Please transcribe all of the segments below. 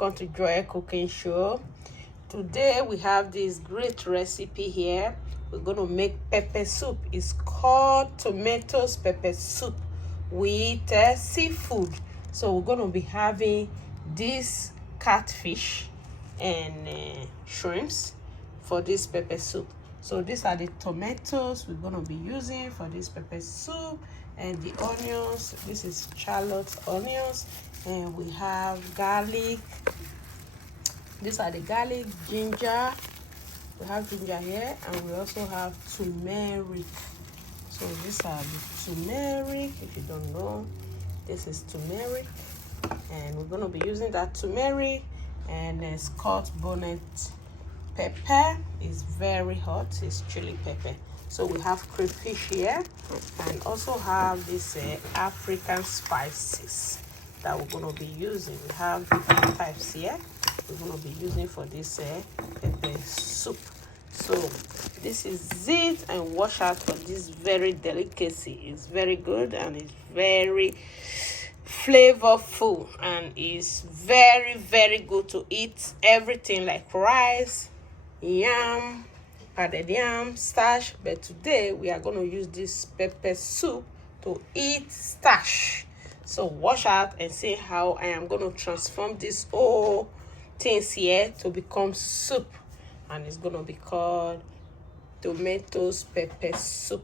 welcome to Joy Cooking Show. Today we have this great recipe here. We're going to make pepper soup. It's called tomatoes pepper soup with seafood. So we're going to be having this catfish and shrimps for this pepper soup. So these are the tomatoes we're going to be using for this pepper soup, and the onions. This is shallot onions, and we have garlic. These are the garlic, ginger. We have ginger here, and we also have turmeric. So these are the turmeric. If you don't know, this is turmeric, and we're going to be using that turmeric. And Scotch bonnet pepper is very hot. It's chili pepper. So we have crayfish here, and also have this African spices that we're going to be using. We have different types here we're going to be using for this pepper soup. So this is it, and watch out for this very delicacy. It's very good, and it's very flavorful, and it's very, very good to eat everything like rice, yam, added yam, starch. But today we are going to use this pepper soup to eat starch. So watch out and see how I am going to transform this whole things here to become soup, and it's going to be called tomatoes pepper soup.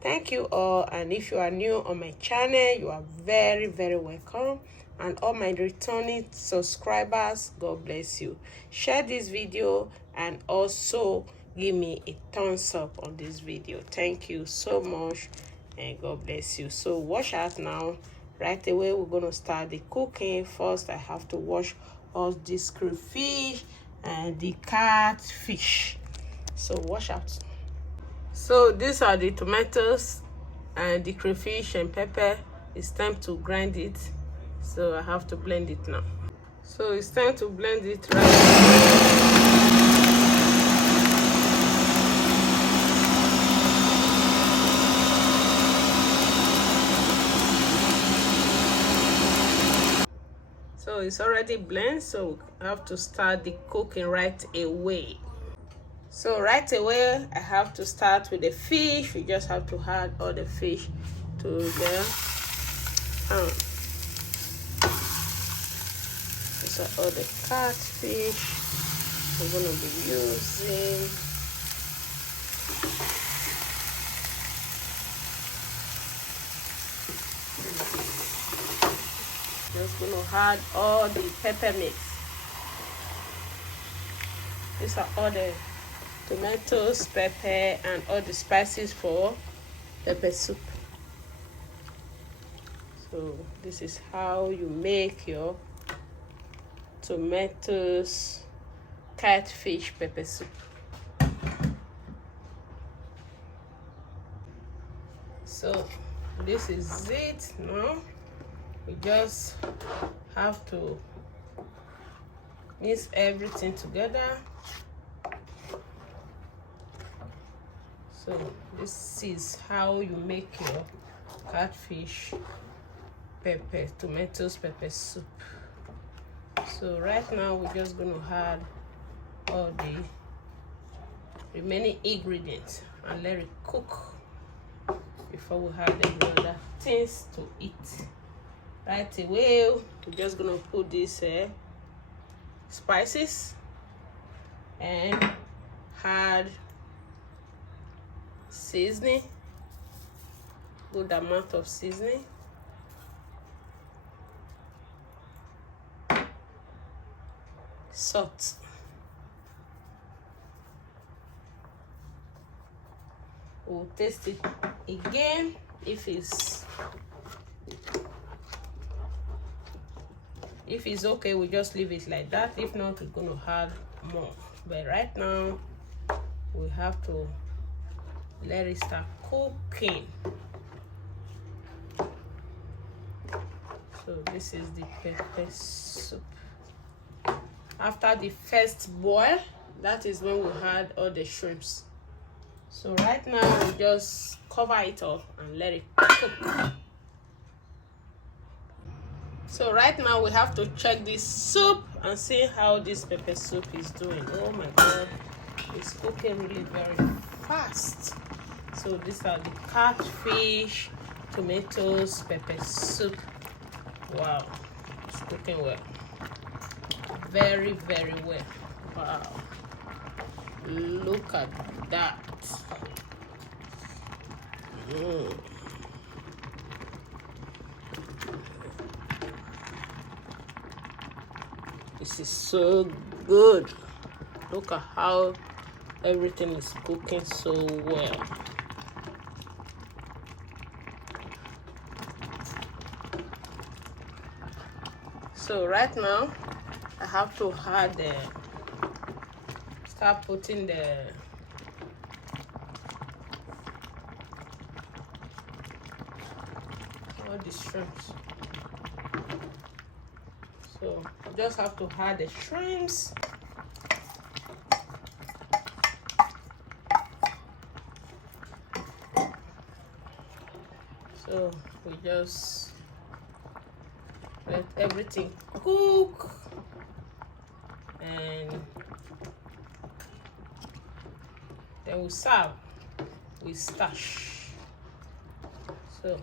Thank you all, and if you are new on my channel, you are very, very welcome. And all my returning subscribers, God bless you. Share this video and also give me a thumbs up on this video. Thank you so much, and God bless you. So watch out now. Right away we're going to start the cooking. First I have to wash all this crayfish and the catfish. So watch out. So these are the tomatoes and the crayfish and pepper. It's time to grind it. So I have to blend it now. So it's time to blend it right. So it's already blended, so I have to start the cooking right away. So right away I have to start with the fish. We just have to add all the fish to the these are all the catfish we're going to be using. Just going to add all the pepper mix. These are all the tomatoes, pepper, and all the spices for pepper soup. So this is how you make your tomatoes catfish pepper soup. So this is it now. We just have to mix everything together. So this is how you make your catfish tomatoes pepper soup. So right now we're just going to add all the remaining ingredients and let it cook before we add any other things to eat. Right away we're just going to put these spices and add seasoning, good amount of seasoning, salt, we'll taste it again. If it's okay, we just leave it like that. If not, we're going to add more, but right now we have to let it start cooking. So this is the pepper soup. After the first boil, that is when we add all the shrimps. So right now we just cover it up and let it cook. So right now we have to check this soup and see how this pepper soup is doing. Oh my god, it's cooking really very fast. So these are the catfish, tomatoes, pepper soup. Wow, it's cooking well. Very, very well. Wow. Look at that. This is so good. Look at how everything is cooking so well. So right now I have to add start putting all the shrimps. So I just have to add the shrimps. So we just let everything cook, and then we serve with stash. So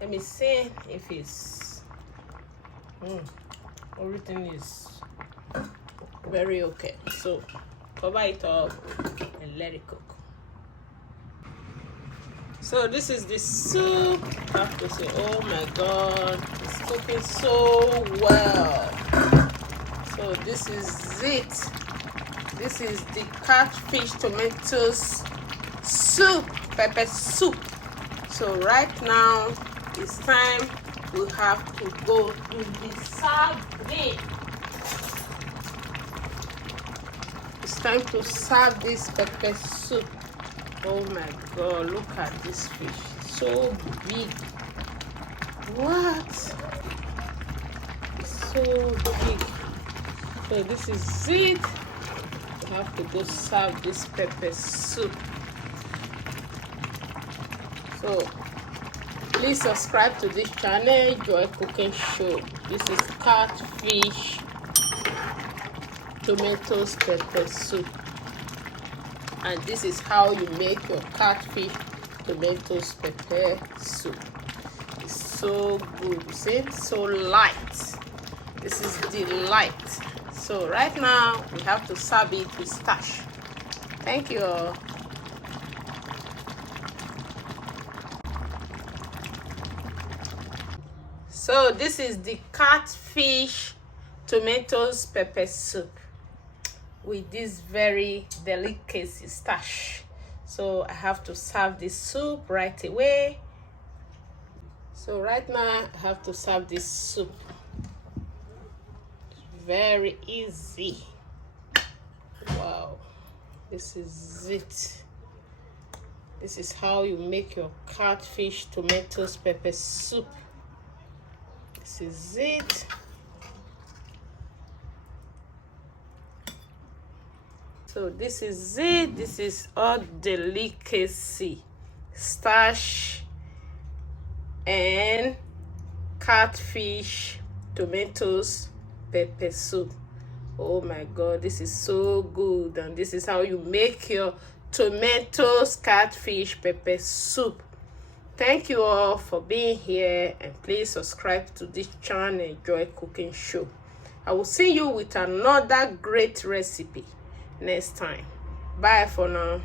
let me see if it's everything is very okay. So cover it up and let it cook. So this is the soup. I have to say, oh my god, it's cooking so well. So this is it. This is the catfish tomatoes soup, pepper soup. So right now it's time we have to go to the serving. It's time to serve this pepper soup. Oh my god, look at this fish, so big. What? It's so big. So this is it. We have to go serve this pepper soup. So please subscribe to this channel, Joy Cooking Show. This is catfish tomatoes pepper soup, and this is how you make your catfish tomatoes pepper soup. It's so good. You see, so light. This is delight. So right now we have to serve it with stash. Thank you all. So this is the catfish tomatoes pepper soup with this very delicacy stash. So I have to serve this soup right away. So right now I have to serve this soup. Very easy. Wow, this is it. This is how you make your catfish tomatoes pepper soup. This is it. So this is it. This is all delicacy, stash and catfish tomatoes pepper soup. Oh my god, this is so good. And this is how you make your tomatoes catfish pepper soup. Thank you all for being here, and please subscribe to this channel, Joy Cooking Show. I will see you with another great recipe next time. Bye for now.